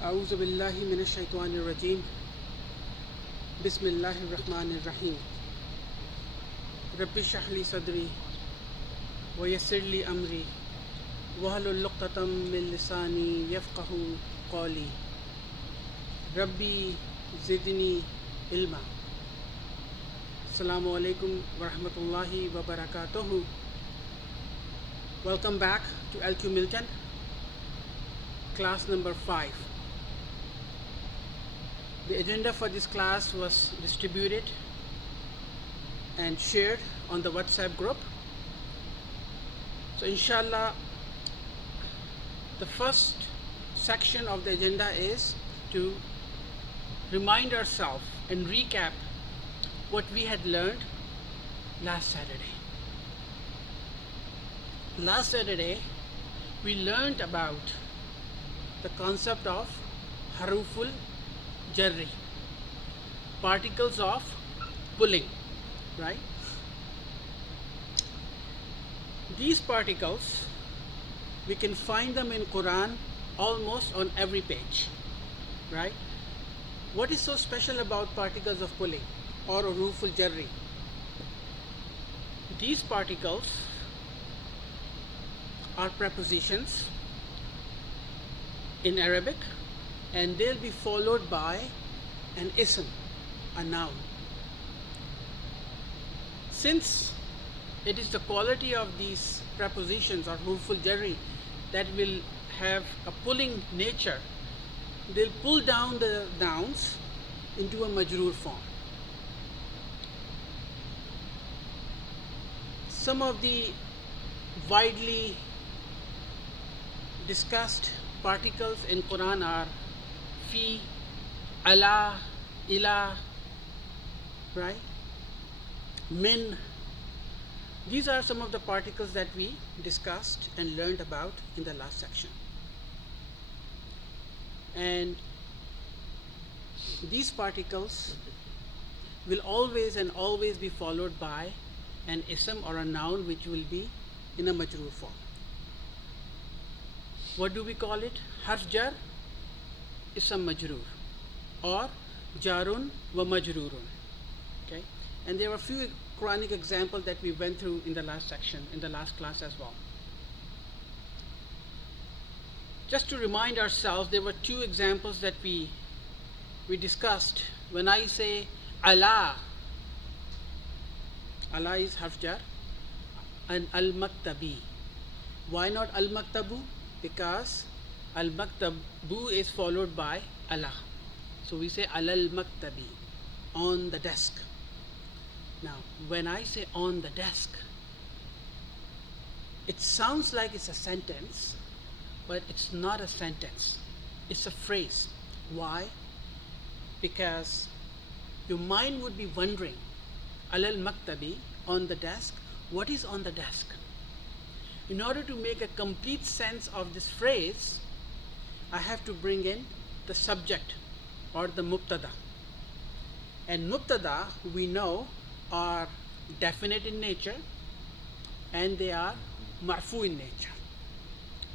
أعوذ بالله من الشيطان الرجيم بسم الله الرحمن الرحيم رب اشرح لي صدري ويسر لي أمري واحلل عقدة من لساني يفقه قولي ربي زدني علما. Assalamu alaikum wa rahmatullahi wa barakatuhu. Welcome back to LQ Milton, class number 5. The agenda for this class was distributed and shared on the WhatsApp group. So inshallah, the first section of the agenda is to remind ourselves and recap what we had learned last Saturday. Last Saturday, we learned about the concept of haruful jarri, particles of pulling, right? These particles, we can find them in Quran almost on every page, right? What is so special about particles of pulling or haruful jarri? These particles are prepositions in Arabic, and they'll be followed by an ism, a noun. Since it is the quality of these prepositions or huruful jarri that will have a pulling nature, they'll pull down the nouns into a majroor form. Some of the widely discussed particles in Quran are fi, ala, ila, right? Min. These are some of the particles that we discussed and learned about in the last section. And these particles will always be followed by an ism or a noun which will be in a majroor form. What do we call it? Harf jar, ism majroor, or jarun wa majroorun. Okay, and there were a few Quranic examples that we went through in the last section, in the last class as well. Just to remind ourselves, there were two examples that we discussed. When I say ala, ala is harf jar, and al-maktabi. Why not al-maktabu? Because al-maktabu is followed by ala. So we say alal maktabi, on the desk. Now, when I say on the desk, it sounds like it's a sentence, but it's not a sentence. It's a phrase. Why? Because your mind would be wondering, alal maktabi, on the desk, what is on the desk? In order to make a complete sense of this phrase, I have to bring in the subject or the mubtada. And mubtada, we know, are definite in nature and they are marfu in nature,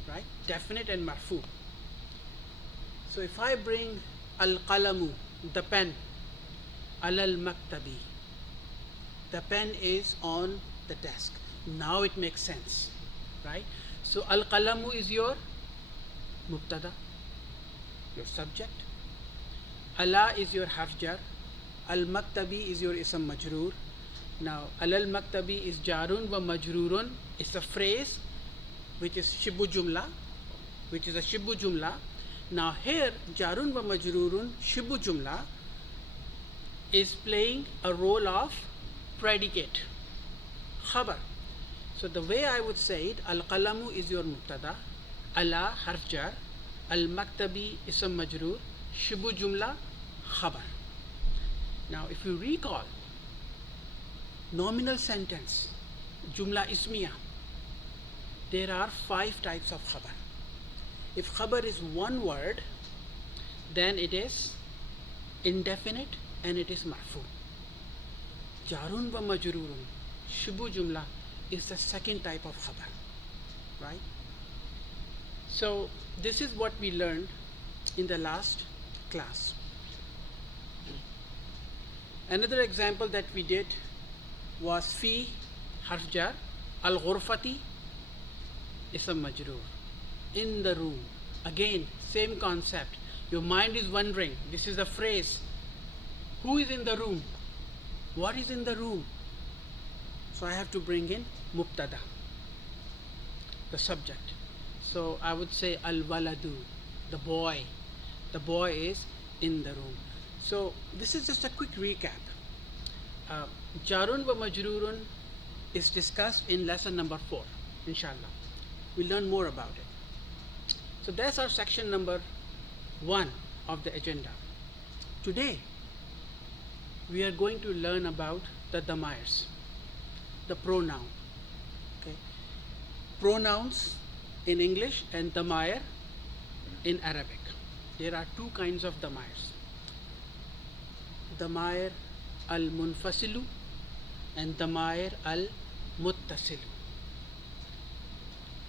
right? Definite and marfu. So if I bring al-qalamu, the pen, alal maktabi, the pen is on the desk. Now it makes sense, right? So al-qalamu is your mubtada, your subject. Ala is your harf jar. Al-maktabi is your ism majroor. Now alal maktabi is jarun wa majroorun. It's a phrase which is shibu jumla, which is a shibu jumla. Now here jarun wa majroorun, shibu jumla, is playing a role of predicate, khabar. So the way I would say it, al-qalamu is your mubtada, ala harf jar, al-maktabi ism majroor, shibu jumla, khabar. Now if you recall, nominal sentence, jumla ismiya, there are 5 types of khabar. If khabar is one word, then it is indefinite and it is marfu. Jarun wa majrurun, shibu jumla, is the second type of khabar, right? So this is what we learned in the last class. Another example that we did was fi harf jar, al ghurfati ism majroor, in the room. Again, same concept. Your mind is wondering, this is a phrase. Who is in the room? What is in the room? So I have to bring in mubtada, the subject. So I would say al waladu, the boy. The boy is in the room. So this is just a quick recap. Jarun wa majrurun is discussed in lesson number 4, inshallah. We'll learn more about it. So that's our section number 1 of the agenda. Today we are going to learn about the damairs, the pronoun. Okay, pronouns in English and damair in Arabic. There are two kinds of damairs: damair al-munfasilu and damair al-muttasilu.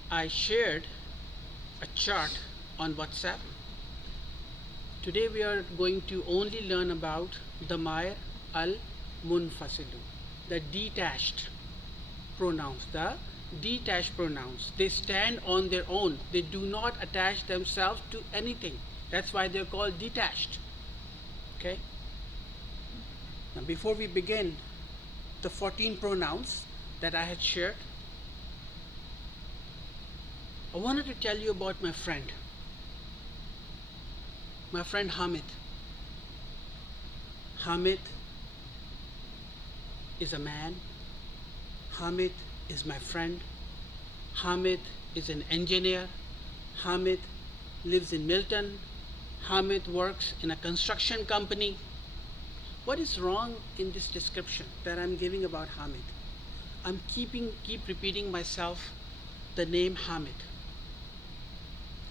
I shared a chart on WhatsApp. Today we are going to only learn about damair al-munfasilu, the detached pronouns. The detached pronouns, they stand on their own. They do not attach themselves to anything. That's why they're called detached. Okay? Now before we begin the 14 pronouns that I had shared, I wanted to tell you about my friend Hamid. Hamid is a man. Hamid is my friend. Hamid is an engineer. Hamid lives in Milton. Hamid works in a construction company. What is wrong in this description that I'm giving about Hamid? I'm keep repeating myself the name Hamid.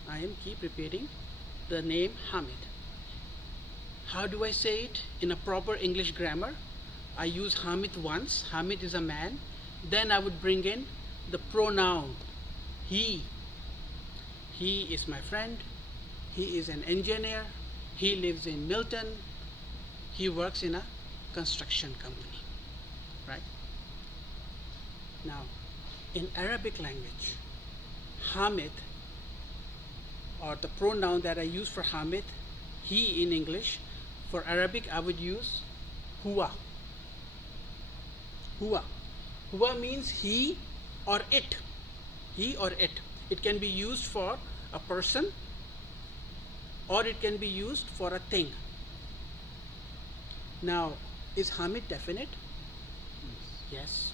I am keep repeating the name Hamid. How do I say it in a proper English grammar? I use Hamid once. Hamid is a man. Then I would bring in the pronoun he. He is my friend. He is an engineer. He lives in Milton. He works in a construction company. Right? Now, in Arabic language, Hamid, or the pronoun that I use for Hamid, he in English, for Arabic I would use huwa. Huwa. Huwa means he or it. He or it. It can be used for a person or it can be used for a thing. Now, is Hamid definite? Yes.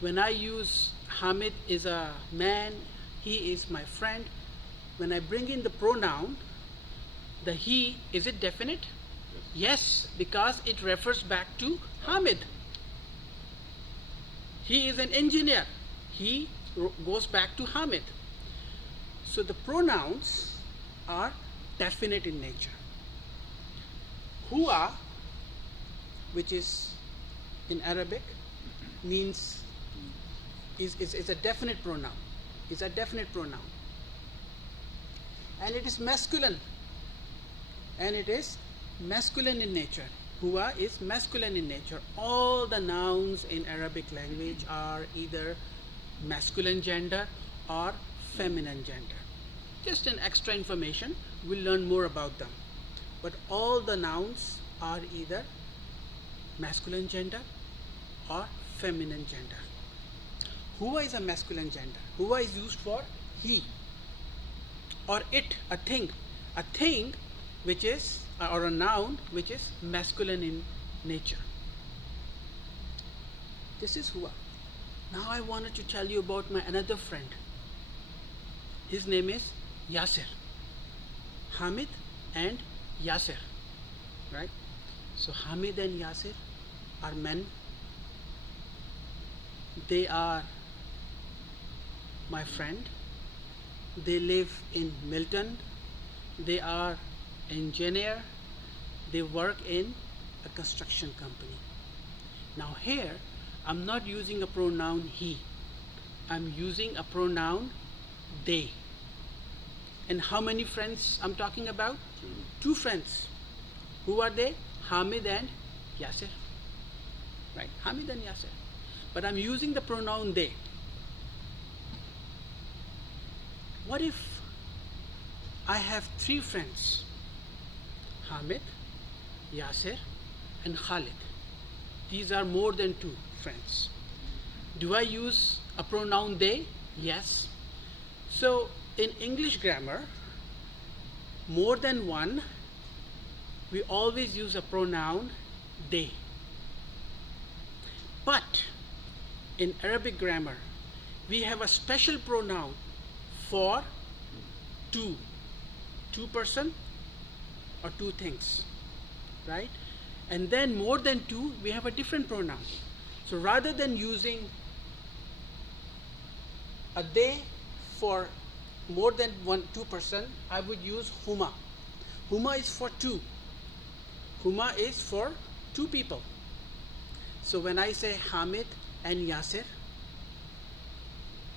When I use Hamid is a man, he is my friend, when I bring in the pronoun, the he, is it definite? Yes, because it refers back to Hamid. He is an engineer. He goes back to Hamid. So the pronouns are definite in nature. Huwa, which is in Arabic, means is a definite pronoun. Is a definite pronoun. And it is masculine. And it is masculine in nature. Huwa is masculine in nature. All the nouns in Arabic language are either masculine gender or feminine gender. Just an extra information, we'll learn more about them. But all the nouns are either masculine gender or feminine gender. Huwa is a masculine gender. Huwa is used for he or it, a thing which is, or a noun which is masculine in nature. This is huwa. Now I wanted to tell you about my another friend. His name is Yasir. Hamid and Yasir, right? So Hamid and Yasir are men. They are my friend. They live in Milton. They are engineer. They work in a construction company. Now here, I'm not using a pronoun he. I'm using a pronoun they. And how many friends I'm talking about? Two friends. Who are they? Hamid and Yasir. Right? Hamid and Yasir. But I'm using the pronoun they. What if I have three friends? Hamid, Yasir, and Khalid. These are more than two friends. Do I use a pronoun they? Yes. So in English grammar, more than one, we always use a pronoun they. But in Arabic grammar, we have a special pronoun for two person or two things, right? And then more than two, we have a different pronoun. So rather than using a they for more than two person, I would use huma. Huma is for two. Huma is for two people. So when I say Hamid and Yasir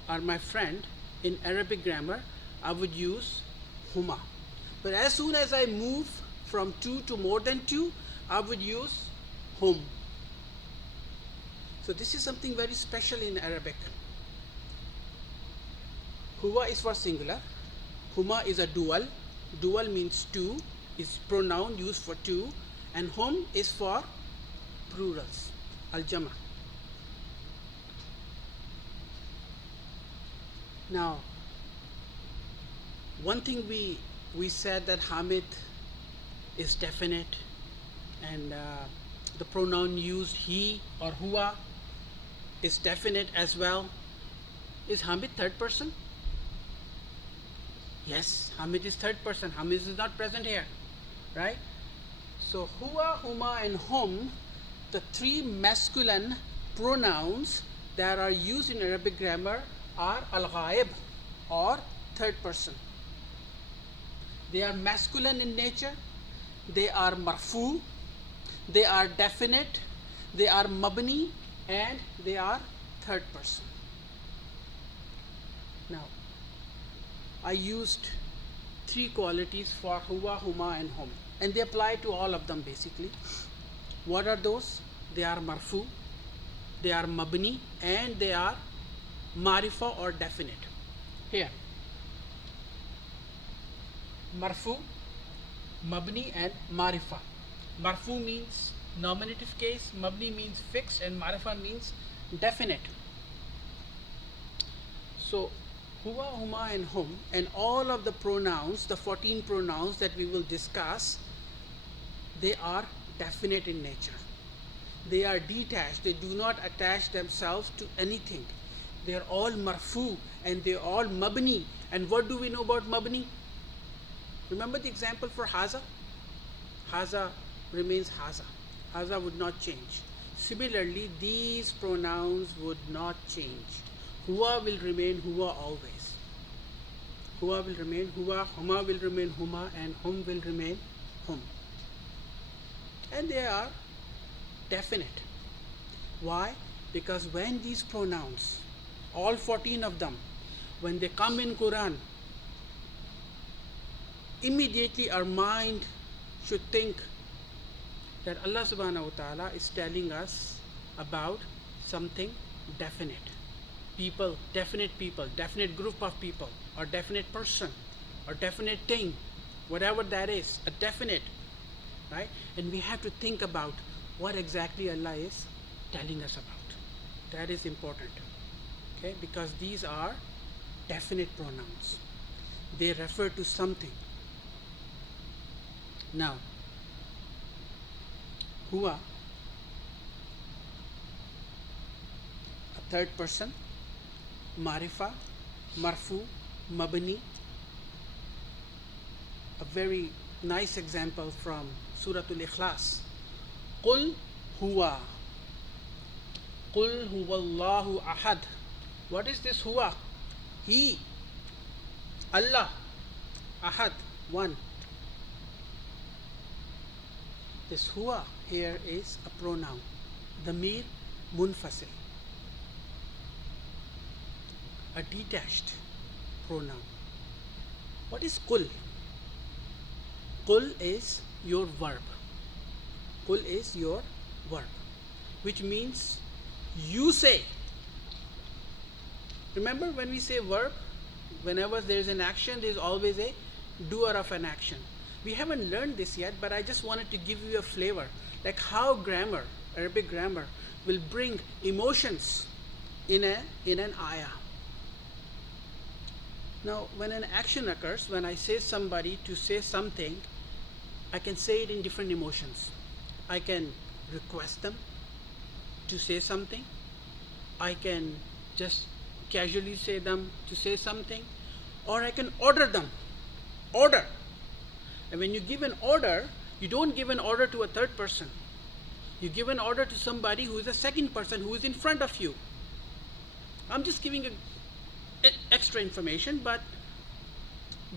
are my friend, in Arabic grammar, I would use huma. But as soon as I move from two to more than two, I would use hum. So this is something very special in Arabic. Huwa is for singular. Huma is a dual. Dual means two. Is pronoun used for two. And hum is for plurals. Al-jama. Now, one thing we said that Hamid is definite, and the pronoun used he or huwa is definite as well. Is Hamid third person? Yes, Hamid is third person. Hamid is not present here, right? So huwa, huma, and hum, the three masculine pronouns that are used in Arabic grammar are al-ghaib or third person. They are masculine in nature, they are marfu, they are definite, they are mabni, and they are third person. Now, I used three qualities for huwa, huma, and hum, and they apply to all of them basically. What are those? They are marfu, they are mabni, and they are marifa or definite. Here, marfu, mabni, and marifa. Marfu means nominative case, mabni means fixed, and marifa means definite. So huwa, huma, and hum, and all of the pronouns, the 14 pronouns that we will discuss, they are definite in nature. They are detached, they do not attach themselves to anything. They are all marfu and they are all mabni. And what do we know about mabni? Remember the example for haza? Haza remains haza. Haza would not change. Similarly, these pronouns would not change. Huwa will remain huwa always. Huwa will remain huwa, huma will remain huma, and hum will remain hum. And they are definite. Why? Because when these pronouns, all 14 of them, when they come in Quran, immediately our mind should think that Allah subhanahu wa ta'ala is telling us about something definite. People, definite group of people, or definite person, or definite thing, whatever that is, a definite, right? And we have to think about what exactly Allah is telling us about. That is important, okay? Because these are definite pronouns. They refer to something. Now, huwa, a third person, marifa, marfu, mabni. A very nice example from Surah Al-Ikhlas. Qul huwa. Qul huwa Allahu ahad. What is this huwa? He. Allah. Ahad. One. This huwa here is a pronoun. Damir munfasil. A detached pronoun. What is kul? Kul is your verb. Kul is your verb, which means you say. Remember when we say verb, whenever there is an action, there is always a doer of an action. We haven't learned this yet, but I just wanted to give you a flavor, like how grammar, Arabic grammar, will bring emotions in an ayah. Now, when an action occurs, when I say somebody to say something, I can say it in different emotions. I can request them to say something. I can just casually say them to say something, or I can order them. Order. And when you give an order, you don't give an order to a third person. You give an order to somebody who is a second person who is in front of you. I'm just giving extra information, but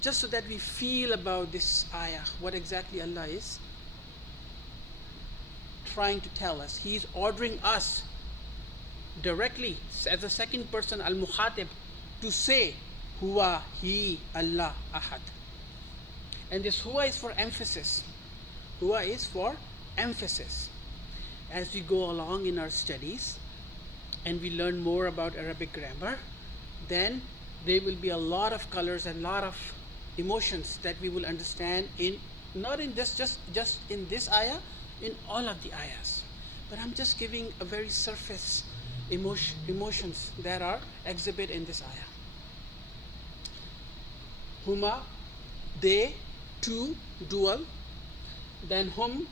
just so that we feel about this ayah, what exactly Allah is trying to tell us. He is ordering us directly as a second person, al-mukhatib, to say huwa, he, Allah, ahad. And this huwa is for emphasis. Huwa is for emphasis. As we go along in our studies and we learn more about Arabic grammar, then there will be a lot of colors and a lot of emotions that we will understand in, not in this just in this ayah, in all of the ayahs. But I'm just giving a very surface emotions that are exhibited in this ayah. Huma, they, two, dual. Then hum,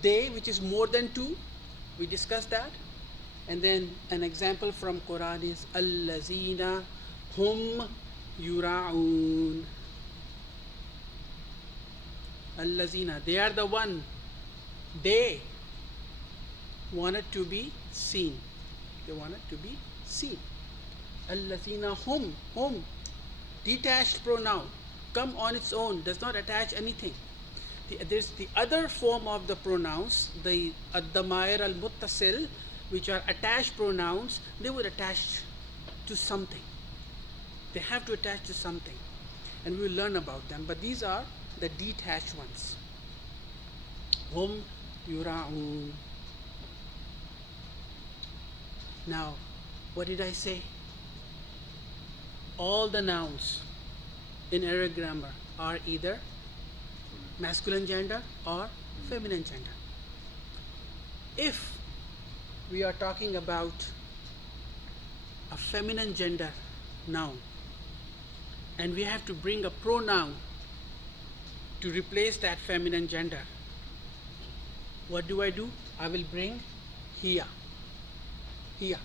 they, which is more than two. We discussed that. And then an example from Quran is allazina hum yura'un. Allazina, they are the one. They wanted to be seen. They wanted to be seen. Allazina hum, detached pronoun, come on its own, does not attach anything. There's the other form of the pronouns, the ad-damair al-muttasil, which are attached pronouns. They would attach to something. They have to attach to something, and we will learn about them. But these are the detached ones. Hum yura'un. Now, what did I say? All the nouns in Arabic grammar are either masculine gender or feminine gender. If we are talking about a feminine gender noun and we have to bring a pronoun to replace that feminine gender, what do? I will bring hiya. Hiya.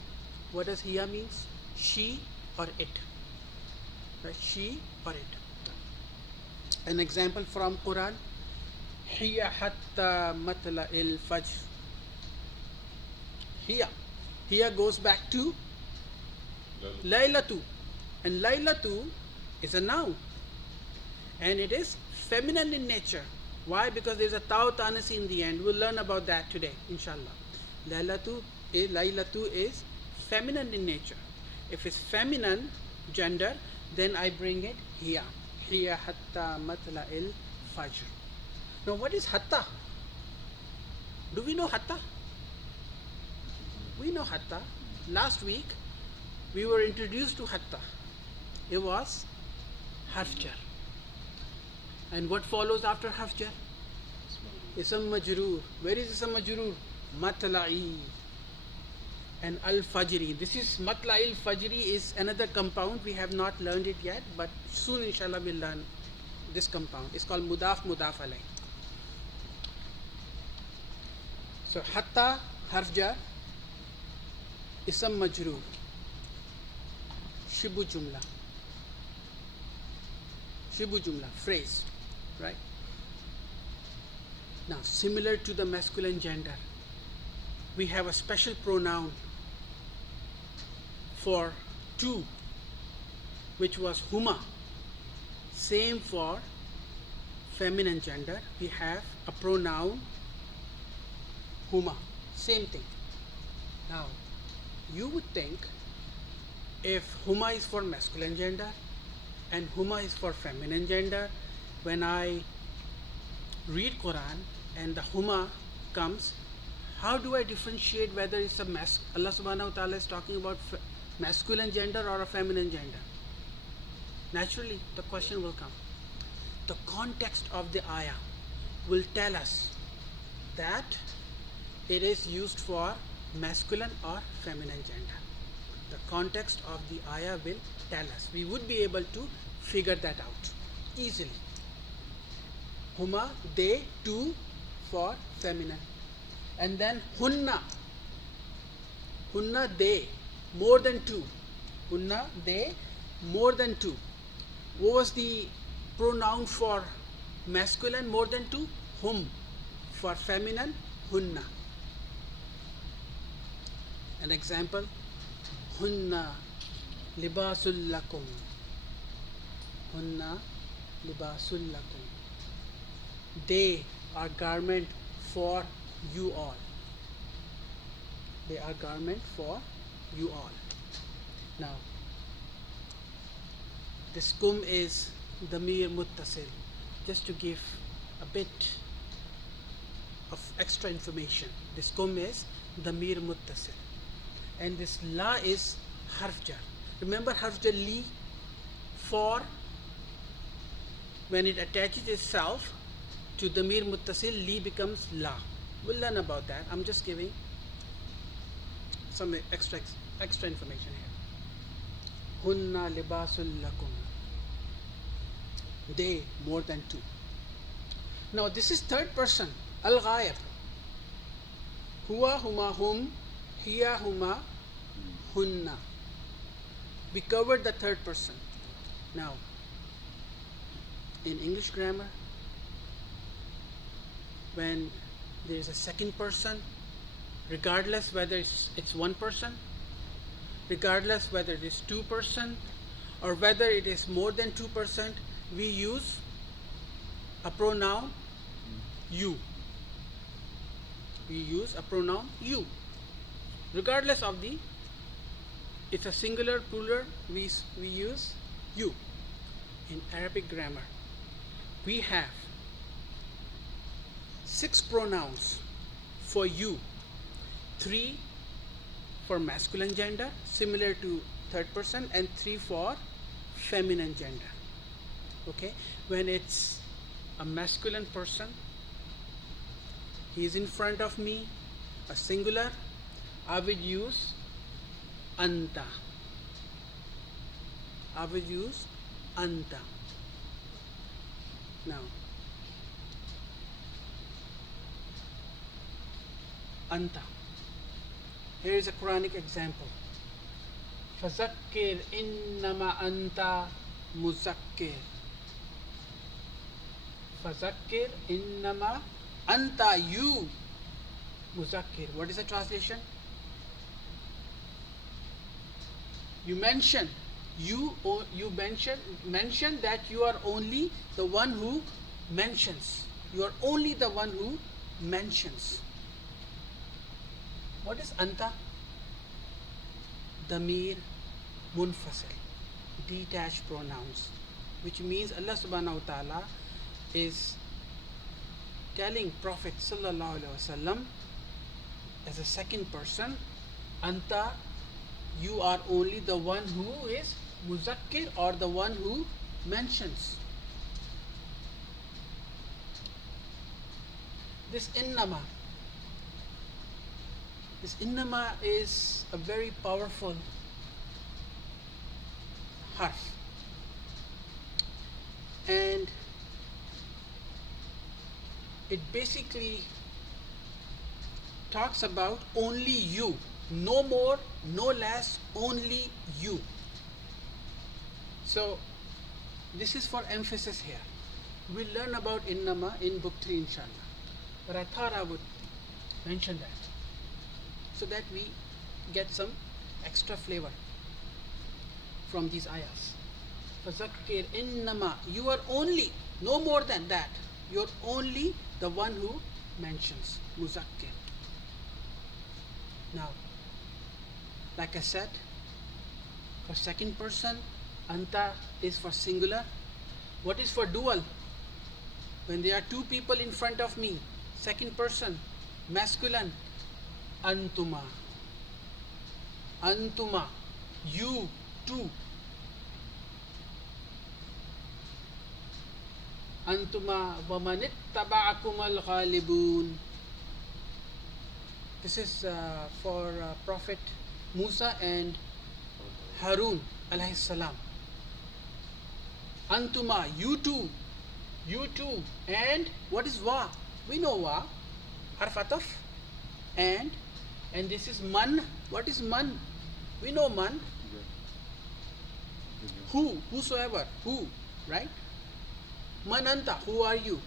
What does hiya means? She or it. Right? She or it. An example from Quran, hiya hatta matla'il fajr. Hiya goes back to laylatu, and laylatu is a noun, and it is feminine in nature. Why? Because there is a taw tanis in the end. We'll learn about that today, inshallah. Laylatu is feminine in nature. If it's feminine gender, then I bring it hiya. Hiya hatta matla'il fajr. Now, what is hatta? Do we know hatta? We know hatta. Last week, we were introduced to hatta. It was harf jar. And what follows after harf jar? Ism majroor. Where is ism majroor? Matla'i and al-fajri. This is matla'il fajri is another compound. We have not learned it yet, but soon inshallah we'll learn this compound. It's called mudaf alayh. So hatta, harf jar, ism majroor, shibu jumla, phrase, right? Now, similar to the masculine gender, we have a special pronoun for two, which was huma. Same for feminine gender, we have a pronoun huma. Same thing. Now, you would think if huma is for masculine gender and huma is for feminine gender. When I read Quran and the huma comes, how do I differentiate whether it's a Allah subhanahu wa ta'ala is talking about masculine gender or a feminine gender? Naturally, the question will come. The context of the ayah will tell us that it is used for masculine or feminine gender. The context of the ayah will tell us. We would be able to figure that out easily. Huma, they, two for feminine. And then hunna, they, more than two. Hunna, they, more than two. What was the pronoun for masculine more than two? Hum. For feminine, hunna. An example, hunna libasul lakum. Hunna libasul lakum. They are garment for you all. They are garment for you all. Now, this kum is damir muttasil. Just to give a bit of extra information, this kum is damir muttasil, and this la is harf jar. Remember harf jar li, for when it attaches itself to damir muttasil, li becomes la. We'll learn about that. I'm just giving some extra information here. Hunna libasul lakum. They, more than two. Now this is third person, al-ghayr. Huwa, huma, hum, hiya, huma, hunna. We covered the third person. Now, in English grammar, when there is a second person, regardless whether it's one person, regardless whether it is two person, or whether it is more than 2%, we use a pronoun you. We use a pronoun you. Regardless of it's a singular, plural, we use you. In Arabic grammar, we have 6 pronouns for you, 3 for masculine gender, similar to third person, and 3 for feminine gender. Okay, when it's a masculine person, he is in front of me, a singular, I would use anta. I would use anta. Now, anta. Here is a Quranic example. فَذَكِّرْ إِنَّمَا أَنْتَ مُذَكِّرْ. فَذَكِّرْ إِنَّمَا أَنْتَ, you, مُذَكِّرْ. What is the translation? You mention that you are only the one who mentions. You are only the one who mentions. What is anta? Damir munfasil, detached pronouns, which means Allah subhanahu wa ta'ala is telling Prophet sallallahu alaihi wasallam as a second person, anta, you are only the one who is muzakkir, or the one who mentions. This innama is a very powerful harf, and it basically talks about only you, no more, no less, only you. So this is for emphasis here. We'll learn about innama in book 3 inshallah, but I thought I would mention that so that we get some extra flavor from these ayahs. فَذَكِّرْ إِنَّمَا, you are only, no more than that, you're only the one who mentions, muzakkir. Now, like I said, for second person, Anta is for singular. What is for dual? When there are two people in front of me, second person, masculine, antuma. Antuma, you, two. Antuma wa manit taba'akumal ghalibun. This is for Prophet Musa and Harun alayhi salam. Antuma, you two, and what is wa? We know wa, harf ataf, and this is man. What is man? We know man. Who, whosoever, who, right? Man anta, who are you?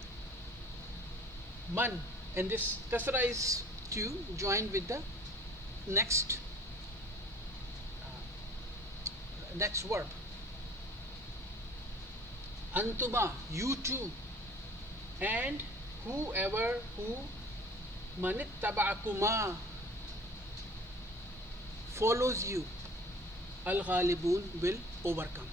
Man, and this kasra is to join with the next verb. Antuma, you two, and whoever, who, manit taba'akuma, follows you, al ghalibun, will overcome.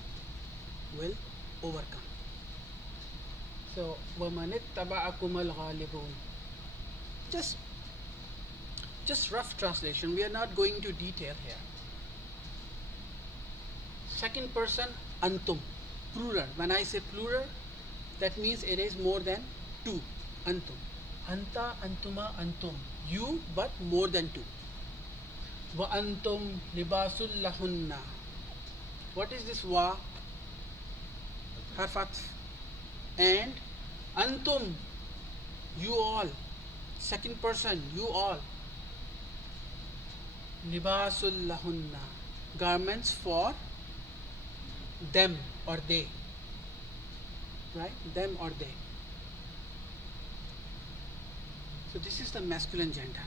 So wamanit taba'akum al ghalibun. Just rough translation. We are not going to detail here. Second person, antum, plural. When I say plural, that means it is more than two. Antum, anta, antuma, antum. You, but more than two. Wa antum libasul lahunna. What is this wa? Harfat. And antum, you all. Second person, you all. Libasul lahunna, garments for them or they. Right? Them or they. So this is the masculine gender.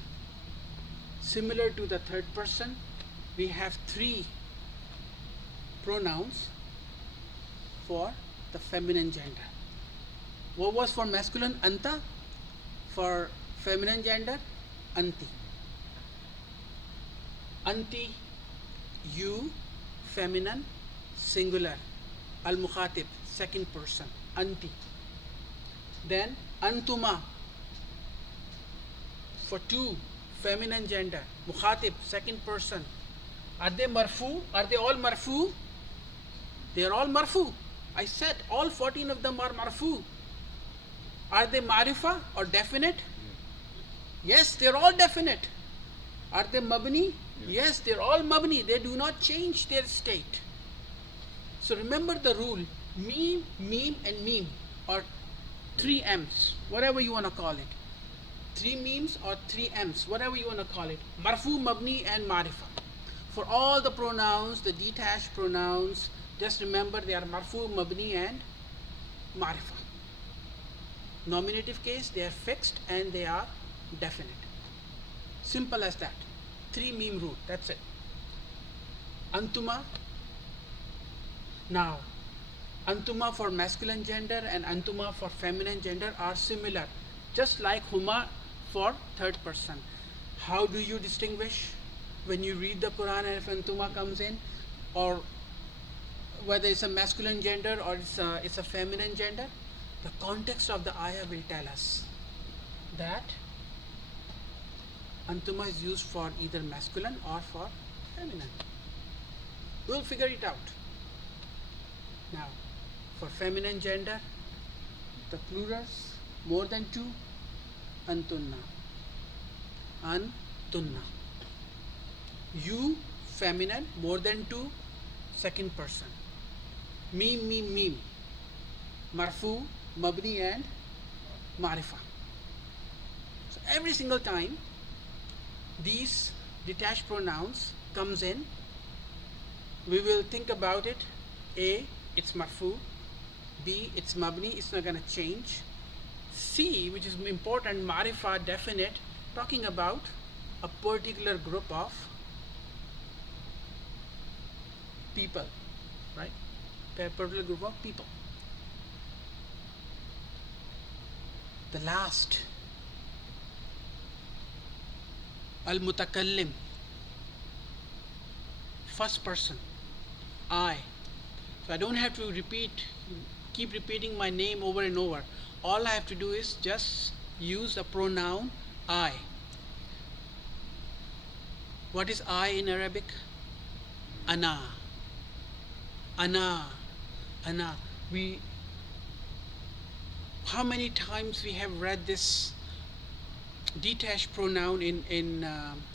Similar to the third person, we have three pronouns for the feminine gender. What was for masculine? Anta. For feminine gender, anti. Anti, you, feminine, singular. Al-mukhatib, second person, anti. Then antuma, for two, feminine gender, mukhatib, second person. Are they marfu? Are they all marfu? They are all marfu. I said all 14 of them are marfu. Are they marifa or definite? Yes, they are all definite. Are they mabni? Yes, they are all mabni. They do not change their state. So remember the rule, meme, meme and meme, or three M's, whatever you want to call it. Three memes or three M's, whatever you want to call it. Marfu, mabni and marifa. For all the pronouns, the detached pronouns, just remember they are marfu, mabni and marifa. Nominative case, they are fixed and they are definite. Simple as that. Three meme rule, that's it. Antuma. Now, antuma for masculine gender and antuma for feminine gender are similar, just like huma for third person. How do you distinguish when you read the Quran and if antuma comes in, or whether it's a masculine gender or it's a feminine gender? The context of the ayah will tell us that antuma is used for either masculine or for feminine. We'll figure it out. Now, for feminine gender, the plurals, more than two, antunna. Antunna. You, feminine, more than two, second person. Meme, meme, meme. Marfu, mabni and marifa. So every single time these detached pronouns comes in, we will think about it. A, it's marfu. B, it's mabni, it's not going to change. C, which is important, marifa, definite, talking about a particular group of people, right? A particular group of people. The last, al-mutakallim, first person, I. So I don't have to keep repeating my name over and over. All I have to do is just use the pronoun I. What is I in Arabic? Ana. Ana. Ana. How many times we have read this detached pronoun in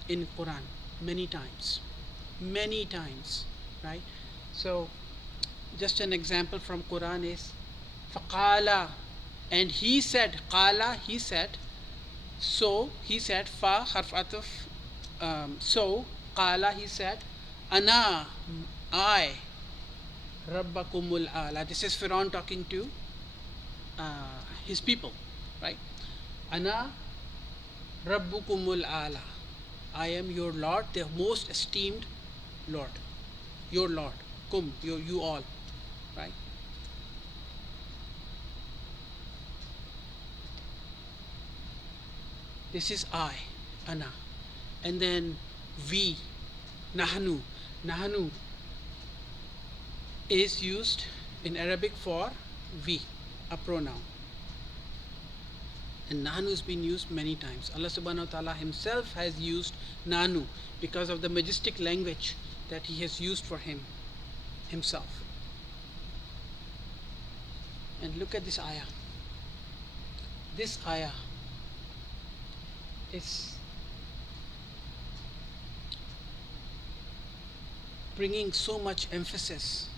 Quran? Many times, right? So just an example from Quran is faqala, and he said, qala, he said, so he said, fa harf ataf, so qala, he said, ana, I, rabbakumul ala. This is Firaun talking to his people, right? Ana rabbukumul ala. I am your Lord, the most esteemed Lord. Your Lord. Kum, you all, right? This is I, ana. And then we, nahnu. Nahnu is used in Arabic for we, a pronoun. And nahnu has been used many times. Allah subhanahu wa ta'ala himself has used nahnu because of the majestic language that he has used for himself. And look at this ayah. This ayah is bringing so much emphasis,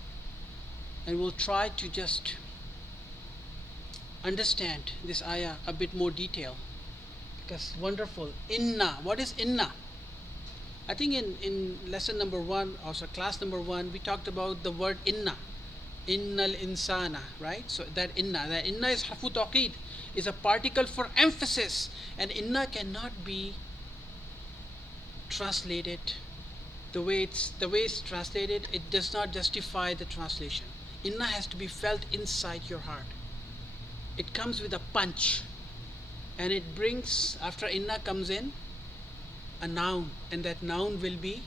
and we'll try to just understand this ayah a bit more detail, because wonderful. Inna, what is inna? I think in lesson number 1, or so class number 1, we talked about the word inna. Innal insana, right? So that inna is harfu taqid, is a particle for emphasis, and inna cannot be translated the way it's translated. It does not justify the translation. Inna has to be felt inside your heart. It comes with a punch, and it brings, after inna comes in, a noun, and that noun will be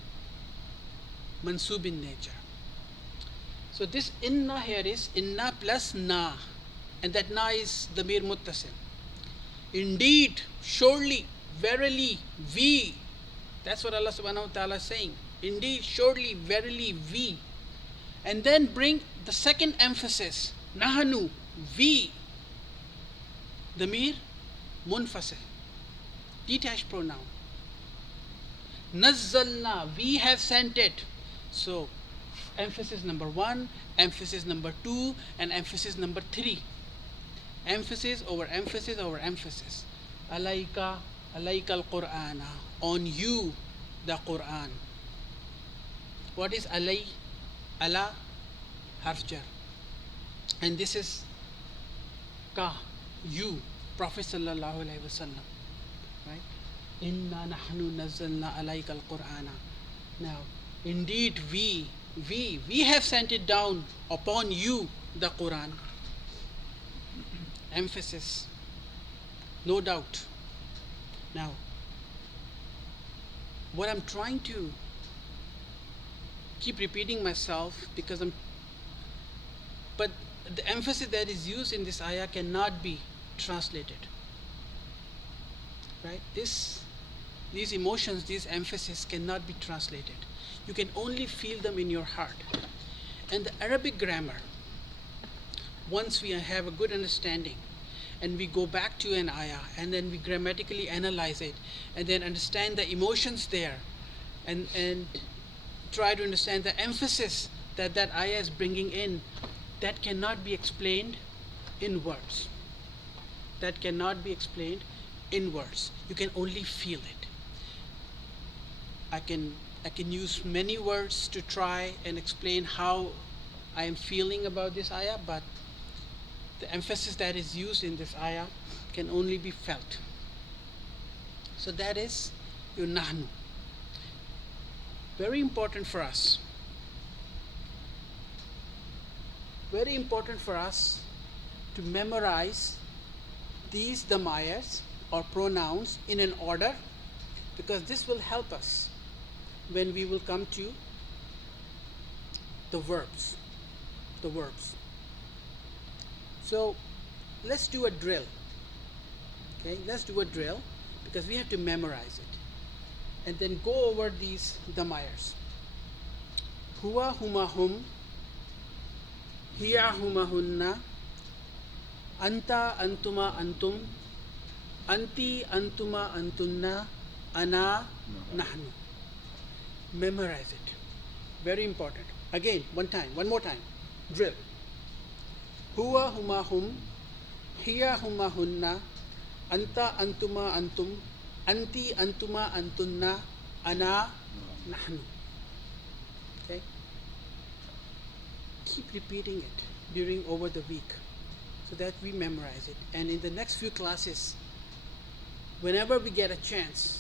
mansub in nature. So this inna here is inna plus na, and that na is damir muttasil. Indeed, surely, verily, we. That's what Allah subhanahu wa ta'ala is saying. Indeed, surely, verily, we. And then bring the second emphasis, nahanu, we. Damir munfasil, detached pronoun. Nazzalna, we have sent it. So emphasis number 1, emphasis number 2, and emphasis number 3. Emphasis over emphasis over emphasis. Alayka al-Qur'ana, on you the Qur'an. What is alay? Ala, harf jar. And this is ka, you, Prophet sallallahu alaihi wasallam, right? Inna nahnu nazzalna alayka al-Qur'ana. Now, indeed we have sent it down upon you, the Quran. Emphasis, no doubt. Now, what I'm trying to keep repeating myself, but the emphasis that is used in this ayah cannot be translated, right? These emotions, these emphasis cannot be translated. You can only feel them in your heart. And the Arabic grammar, once we have a good understanding, and we go back to an ayah, and then we grammatically analyze it, and then understand the emotions there, and try to understand the emphasis that ayah is bringing in, that cannot be explained in words. That cannot be explained in words. You can only feel it. I can use many words to try and explain how I am feeling about this ayah, but the emphasis that is used in this ayah can only be felt. So that is your nahnu. Very important for us. Very important for us to memorize these damayas or pronouns in an order, because this will help us when we will come to the verbs. the verbs. So let's do a drill. Okay, let's do a drill because we have to memorize it. And then go over these damayers. Huwa huma hum, hiya huma hunna, anta antuma antum, anti antuma antunna, ana nahnu. Memorize it. Very important. Again, one more time. Drill. Huwa huma hum, hiya huma hunna, anta antuma antum, anti antuma antunna, ana nahnu. Okay? Keep repeating it during over the week so that we memorize it. And in the next few classes, whenever we get a chance,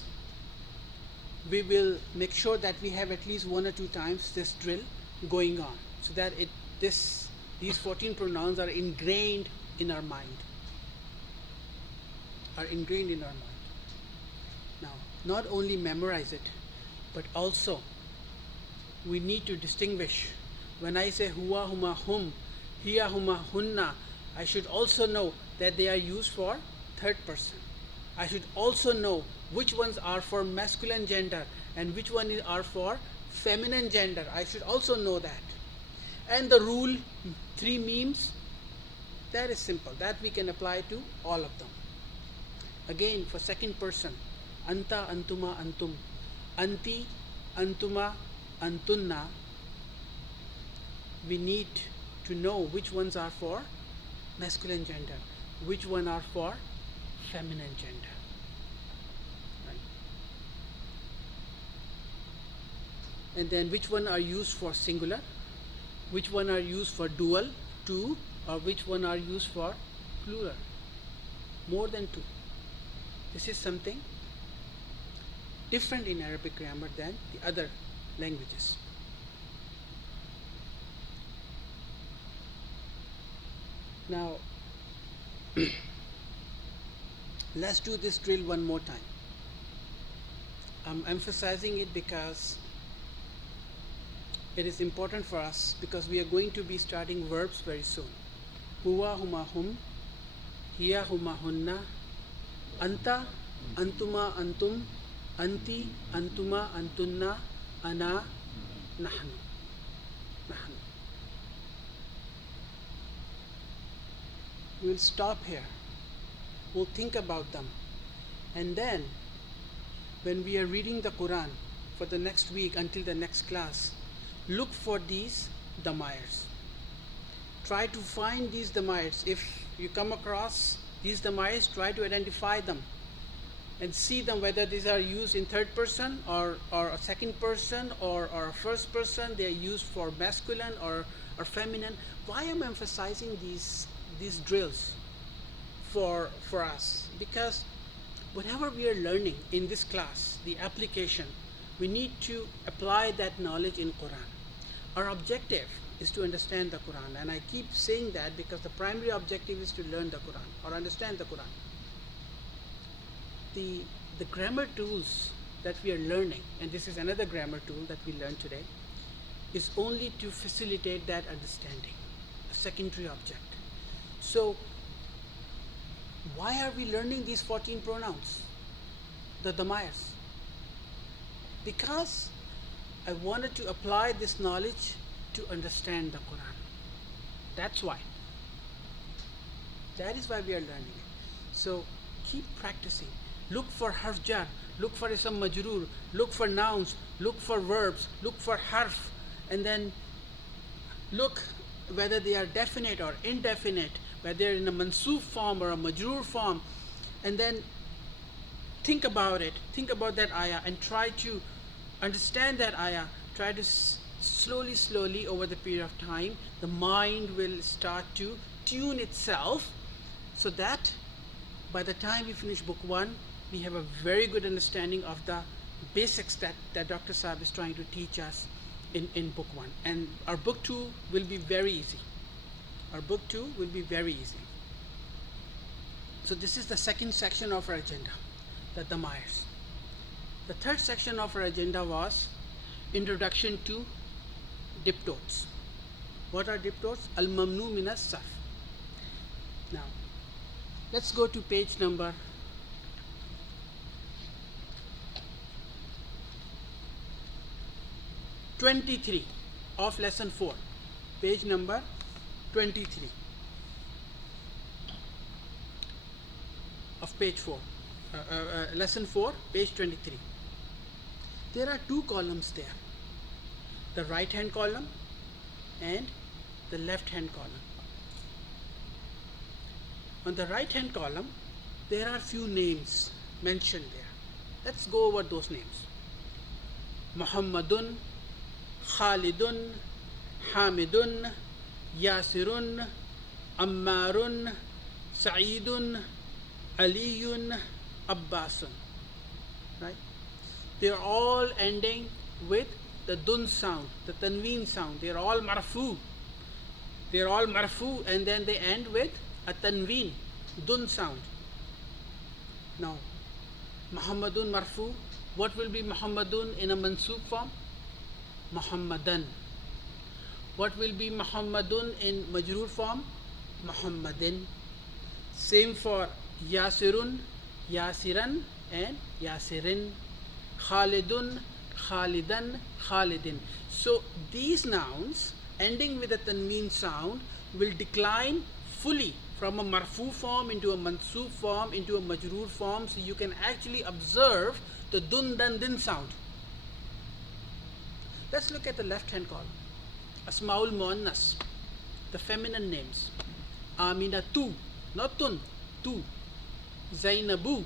we will make sure that we have at least 1 or 2 times this drill going on so that these 14 pronouns are ingrained in our mind. Now, not only memorize it, but also we need to distinguish. When I say huwa huma hum, hiya huma hunna, I should also know that they are used for third person. I should also know which ones are for masculine gender and which one are for feminine gender. I should also know that. And the rule, 3 memes, that is simple. That we can apply to all of them. Again, for second person, anta antuma antum, anti antuma antunna, we need to know which ones are for masculine gender, which one are for feminine gender. Right? And then which one are used for singular, which one are used for dual, 2, or which one are used for plural, more than 2. This is something different in Arabic grammar than the other languages. Now, let's do this drill one more time. I'm emphasizing it because it is important for us because we are going to be starting verbs very soon. Huwa huma hum, hiya huma hunna, anta antuma antum, anti antuma antunna, ana nahnu. We'll stop here. We'll think about them. And then, when we are reading the Quran for the next week until the next class, look for these damayers. Try to find these damayers. If you come across these damayers, try to identify them and see them whether these are used in third person or a second person or a first person. They are used for masculine or feminine. Why am I emphasizing these drills for us? Because whatever we are learning in this class, the application, we need to apply that knowledge in Quran. Our objective is to understand the Quran, and I keep saying that because the primary objective is to learn the Quran or understand the Quran. The grammar tools that we are learning, and this is another grammar tool that we learned today, is only to facilitate that understanding, a secondary object. So, why are we learning these 14 pronouns, the damayers? Because I wanted to apply this knowledge to understand the Quran. That's why. That is why we are learning it. So, keep practicing. Look for harf jar, look for ism majroor, look for nouns, look for verbs, look for harf, and then look whether they are definite or indefinite, whether they're in a mansoob form or a majroor form, and then think about it, think about that ayah and try to understand that ayah. Try to slowly over the period of time, the mind will start to tune itself so that by the time we finish book 1, we have a very good understanding of the basics that Dr. Saab is trying to teach us in book 1. And our book 2 will be very easy. So this is the second section of our agenda, the damayers. The third section of our agenda was introduction to diptotes. What are diptotes? Al-mamnu min as-sarf. Now, let's go to page number 23 of lesson 4. Page number 23 of page 4. Lesson 4, page 23. There are two columns there. The right hand column and the left hand column. On the right hand column, there are few names mentioned there. Let's go over those names. Muhammadun, Khalidun, Hamidun, Yasirun, Ammarun, Sa'idun, Aliyun, Abbasun. Right? They are all ending with the dun sound, the tanween sound. They are all marfu. They are all marfu, and then they end with a tanween, dun sound. Now, Muhammadun marfu. What will be Muhammadun in a mansub form? Muhammadan. What will be Muhammadun in majroor form? Muhammadin. Same for Yasirun, Yasiran, and Yasirin. Khalidun, Khalidan, Khalidin. So these nouns ending with a tanween sound will decline fully from a marfu form into a mansub form into a majroor form, so you can actually observe the dun dan din sound. Let's look at the left hand column. Asmaul Muannas, the feminine names. Aminatu, not tun, tu. Zainabu,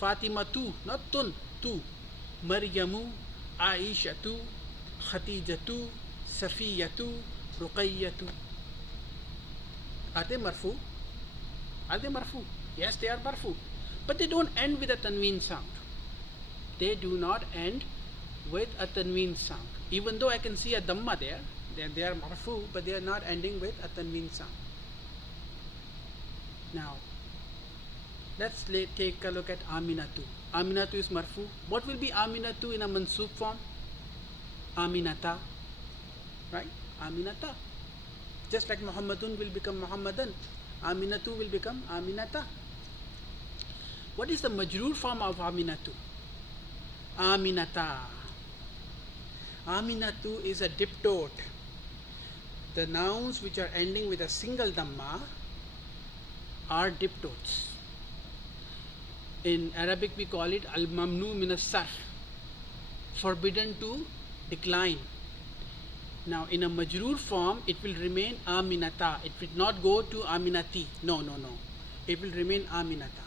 Fatimatu, not tun, tu. Maryamu, Aishatu, Khatijatu, Safiyatu, Ruqayyatu. Are they marfu? Are they marfu? Yes, they are marfu. But they don't end with a tanween sound. They do not end with a tanween sound. Even though I can see a dhamma there, they are marfu, but they are not ending with a tanween sound. Now, let's take a look at Aminatu. Aminatu is marfu. What will be Aminatu in a mansub form? Aminata. Right? Aminata. Just like Muhammadun will become Muhammadan, Aminatu will become Aminata. What is the majroor form of Aminatu? Aminata. Aminatu is a diptote. The nouns which are ending with a single dhamma are diptotes. In Arabic we call it al-mamnu min as-sarf, forbidden to decline. Now in a majroor form it will remain Aminata. It will not go to Aminati. No. It will remain Aminata.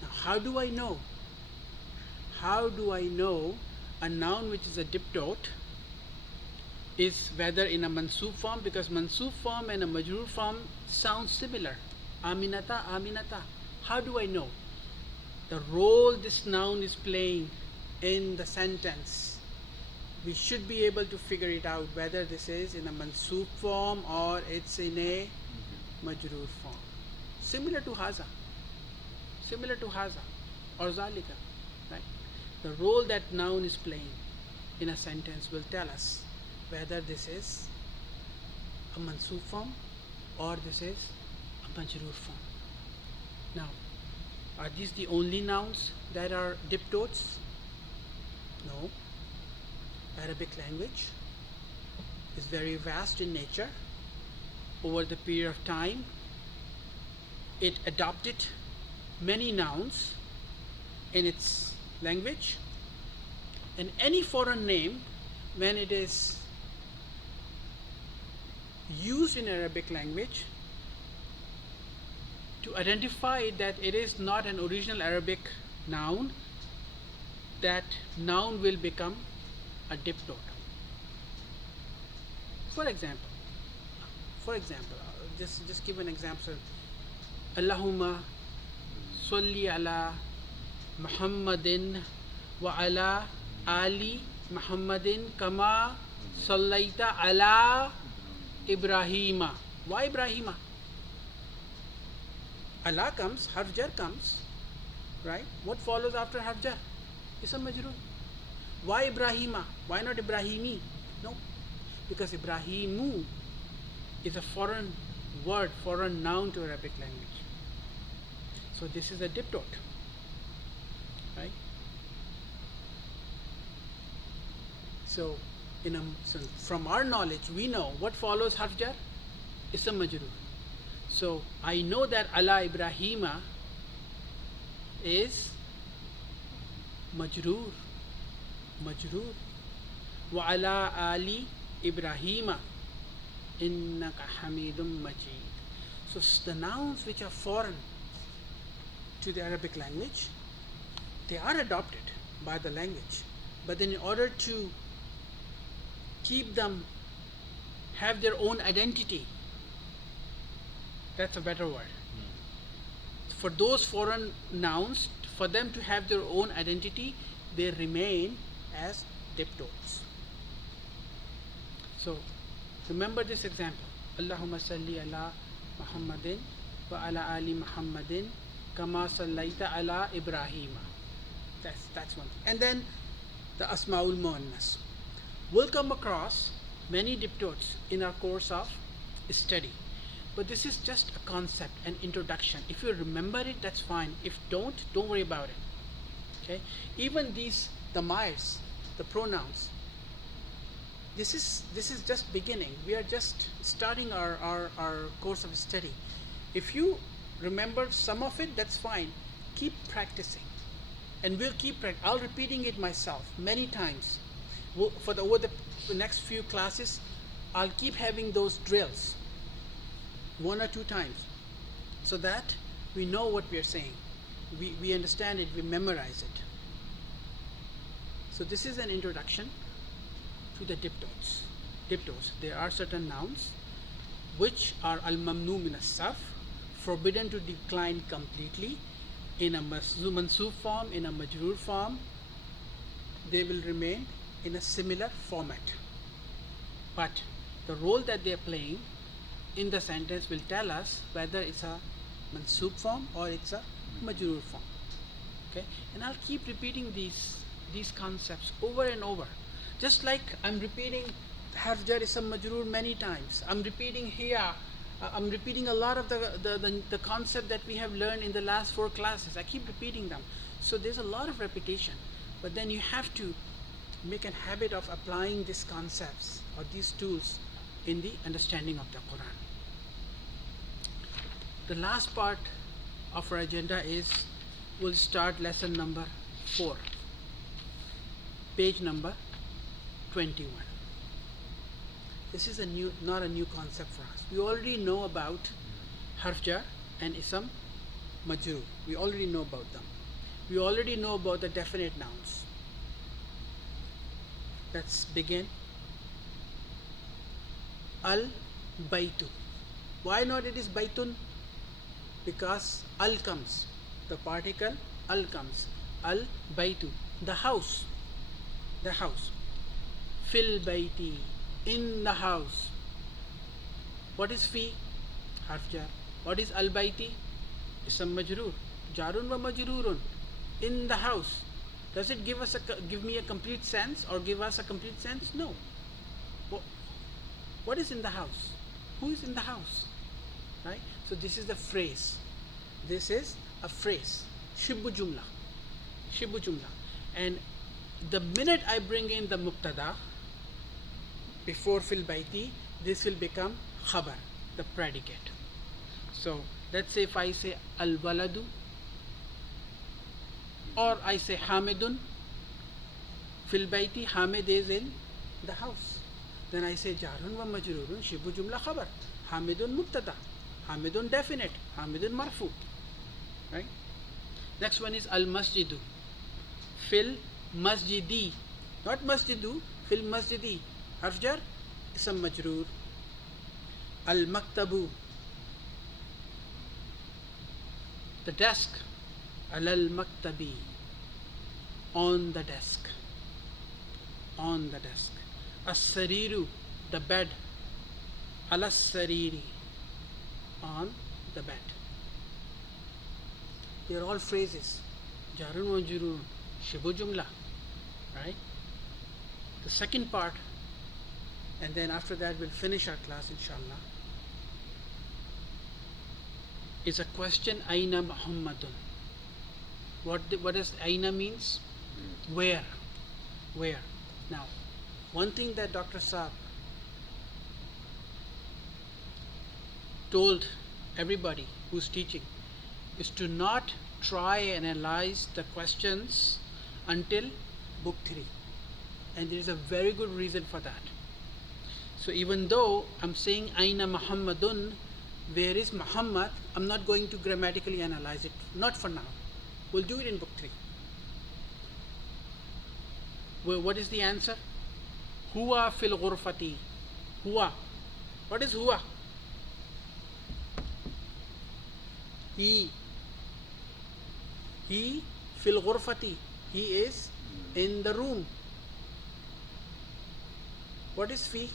Now how do I know? How do I know a noun which is a diptote is whether in a mansub form? Because mansub form and a majroor form sound similar. Aminata, Aminata. How do I know? The role this noun is playing in the sentence. We should be able to figure it out whether this is in a mansub form or it's in a majroor form. Similar to haza. Similar to haza or zalika. Right? The role that noun is playing in a sentence will tell us whether this is a mansub form or this is a majroor form. Now, are these the only nouns that are diptotes? No. Arabic language is very vast in nature. Over the period of time, it adopted many nouns in its language, and any foreign name, when it is used in Arabic language, to identify that it is not an original Arabic noun, that noun will become a diptote. For example, just give an example. Allahumma salli ala Muhammadin wa ala ali Muhammadin kama sallaita ala Ibrahima. Why Ibrahima? Allah comes, harf jar comes, right? What follows after harf jar? Ism majroor. Why Ibrahima? Why not Ibrahimi? No, because Ibrahimu is a foreign word, foreign noun to Arabic language. So this is a diptot, right? So, so from our knowledge, we know what follows harf jar? Ism majroor. So I know that ala Ibrahima is majroor, majroor. Wa ala ali Ibrahima innaka hamidum majid. So the nouns which are foreign to the Arabic language, they are adopted by the language, but then in order to keep them, have their own identity, that's a better word. For those foreign nouns, for them to have their own identity, they remain as diptotes. So remember this example. Allahumma salli ala Muhammadin wa ala ali Muhammadin kama sallaita ala Ibrahima. That's one thing. And then the Asma'ul Muannas. We'll come across many diptotes in our course of study. But this is just a concept, an introduction. If you remember it, that's fine. If don't worry about it. Okay? Even these damirs, the pronouns, this is just beginning. We are just starting our course of study. If you remember some of it, that's fine. Keep practicing. And we'll keep I'll repeating it myself many times. Over the next few classes, I'll keep having those drills 1 or 2 times so that we know what we are saying. We understand it, we memorize it. So this is an introduction to the diptotes. Diptotes, there are certain nouns which are al-mamnu min as-sarf, forbidden to decline completely. In a mansub form, in a majroor form, they will remain in a similar format. But the role that they are playing in the sentence will tell us whether it's a mansub form or it's a majroor form. Okay? And I'll keep repeating these concepts over and over. Just like I'm repeating harf jar ism majroor many times. I'm repeating here. I'm repeating a lot of the concept that we have learned in the last 4 classes. I keep repeating them. So there's a lot of repetition. But then you have to make a habit of applying these concepts or these tools in the understanding of the Quran. The last part of our agenda is we'll start lesson number 4, page number 21. This is not a new concept for us. We already know about harf jar and ism majroor. We already know about them. We already know about the definite nouns. Let's begin. Al-baytu. Why not it is baytun? Because al comes. The particle al comes. Al-baytu. The house. The house. Fil bayti. In the house. What is fi? Harf jar. What is al-bayti? Ism majroor. Jarun wa majroorun. In the house. Does it give me a complete sense or give us a complete sense? No. What is in the house? Who is in the house? Right? So this is the phrase. This is a phrase. Shibbu jumla. Shibbu jumla. And the minute I bring in the mubtada before fil bayti, this will become khabar, the predicate. So let's say if I say al waladu or I say hamidun fil bayti, hamid is in the house. Then I say jarun wa majrurun shibu jumla khabar, hamidun mubtada, hamidun definite, hamidun marfu. Right? Next one is al masjidu fil masjidi, not masjidu, fil masjidi. Harf jar ism majroor. Al maktabu, the desk. Alal maktabi, on the desk. On the desk. As-sariru, the bed. Alas sariri, on the bed. They are all phrases. Jarun wa majrurun, shibu jumla. Right? The second part, and then after that we'll finish our class inshallah. is a question. Aina Muhammadun. What does Aina means? Where? Where? Now, one thing that Dr. Saab told everybody who's teaching is to not try and analyze the questions until book 3, and there is a very good reason for that. So even though I'm saying Aina Muhammadun, where is Muhammad, I'm not going to grammatically analyze it, not for now. We'll do it in book 3. Well, what is the answer? Huwa fil ghurfati. Huwa. What is huwa? He fil ghurfati. He is in the room. What is fi?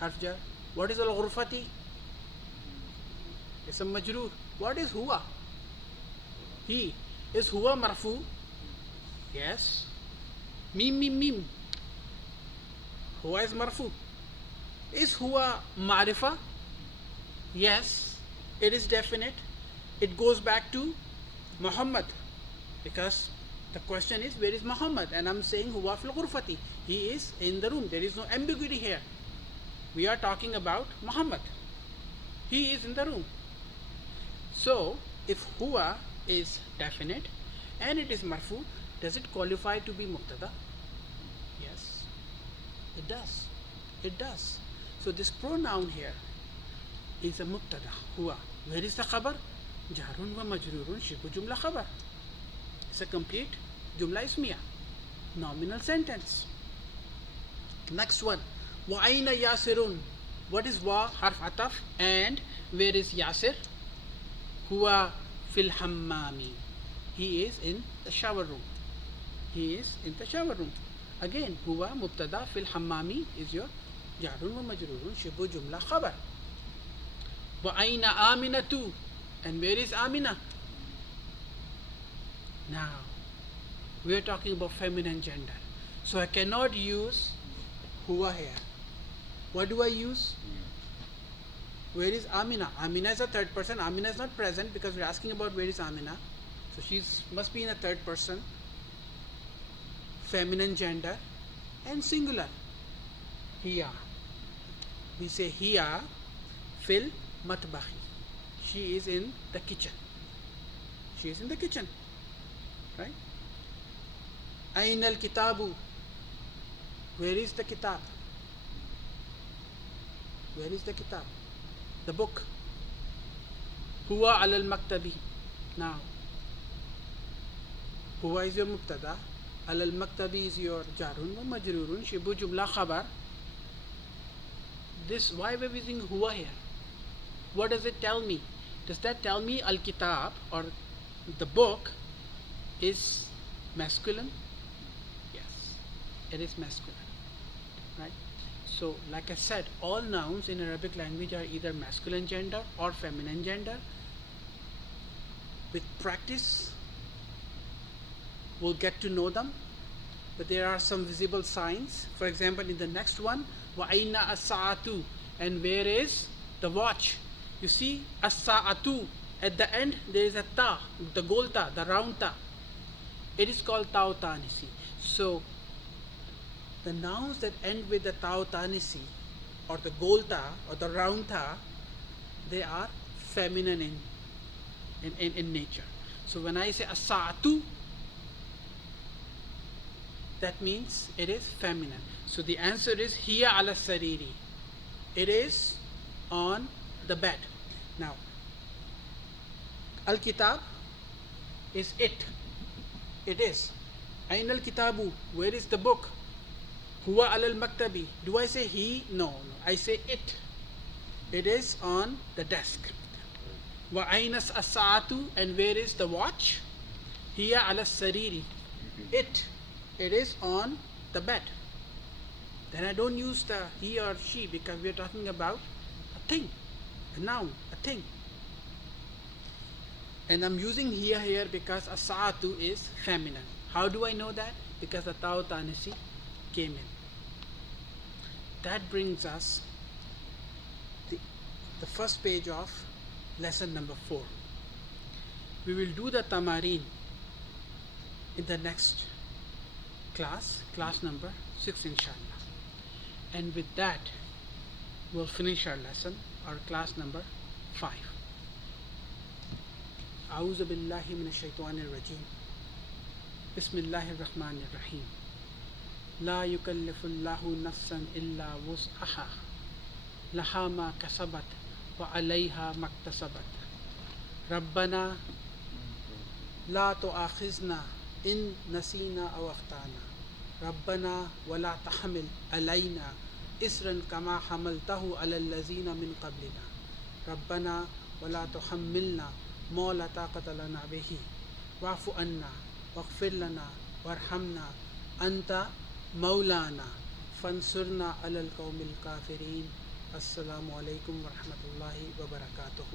Harfjar. What is al ghurfati? It's a majroor. What is huwa? He. Is huwa marfu? Yes. Mim mim mim. Huwa is marfu. Is huwa ma'rifa? Yes. It is definite. It goes back to Muhammad, because the question is where is Muhammad, and I'm saying huwa fil ghurfati. He is in the room. There is no ambiguity here. We are talking about Muhammad. He is in the room. So if huwa is definite and it is marfu, does it qualify to be mubtada? Yes, it does. It does. So this pronoun here is a mubtada, huwa. Where is the khabar? Jarun wa majrurun shibu jumla khabar. It's a complete jumla ismiya, nominal sentence. Next one, wa aina yasirun. What is wa? Harf ataf. And where is yasir? Huwa fil hammami. He is in the shower room. He is in the shower room. Again, huwa mubtada, fil hammami is your jarun wa majrurun shibu jumla khabar. Wa aina aminatu. And where is Amina? Now, we are talking about feminine gender. So I cannot use huwa here. What do I use? Where is Amina? Amina is a third person. Amina is not present because we're asking about where is Amina. So she must be in a third person, feminine gender, and singular. Hiya. We say hiya fil matbahi. She is in the kitchen. She is in the kitchen. Right? Aina al kitabu. Where is the kitab? Where is the kitab? The book. Huwa al maktabi. Now, huwa is your mubtada. Al maktabi is your jarun wa majrurun shibu jumla khabar. This, why we're using huwa here? What does it tell me? Does that tell me al kitab or the book is masculine? Yes, it is masculine. Right? So, like I said, all nouns in Arabic language are either masculine gender or feminine gender. With practice, we'll get to know them, but there are some visible signs. For example, in the next one, wa aina as-sa'atu, and where is the watch? You see, as-sa'atu, at the end there is a ta, the goal ta, the round ta. It is called ta'u ta'nisi. So the nouns that end with the ta'u ta'nisi or the goal ta or the round ta, they are feminine in nature. So when I say as-sa'atu, that means it is feminine. So the answer is hiya ala sariri. It is on the bed. Now, al-kitab is it. It is. Aina al-kitabu. Where is the book? Huwa al maktabi. Do I say he? No, no. I say it. It is on the desk. Wa aina as-sa'atu, and where is the watch? Hiya ala sariri. It is on the bed. Then I don't use the he or she because we are talking about a thing, a noun, a thing. And I'm using here because as-sa'atu is feminine. How do I know that? Because the ta'u ta'nisi came in. That brings us the first page of lesson number 4. We will do the tamareen in the next class number 6 inshallah. And with that, we'll finish our lesson, our class number 5. أعوذ بالله من الشيطان الرجيم بسم الله الرحمن الرحيم لا يكلف الله نفسا إلا وسعها لها ما كسبت وعليها ما اكتسبت ربنا لا تؤاخذنا إن نسينا أو أخطأنا ربنا ولا تحمل علينا إسرا كما حملته على الذين من قبلنا ربنا ولا تحملنا ما لا طاقة لنا به واعف عنا واغفر لنا وارحمنا أنت مولانا فانصرنا على القوم الكافرين. السلام عليكم ورحمة الله وبركاته.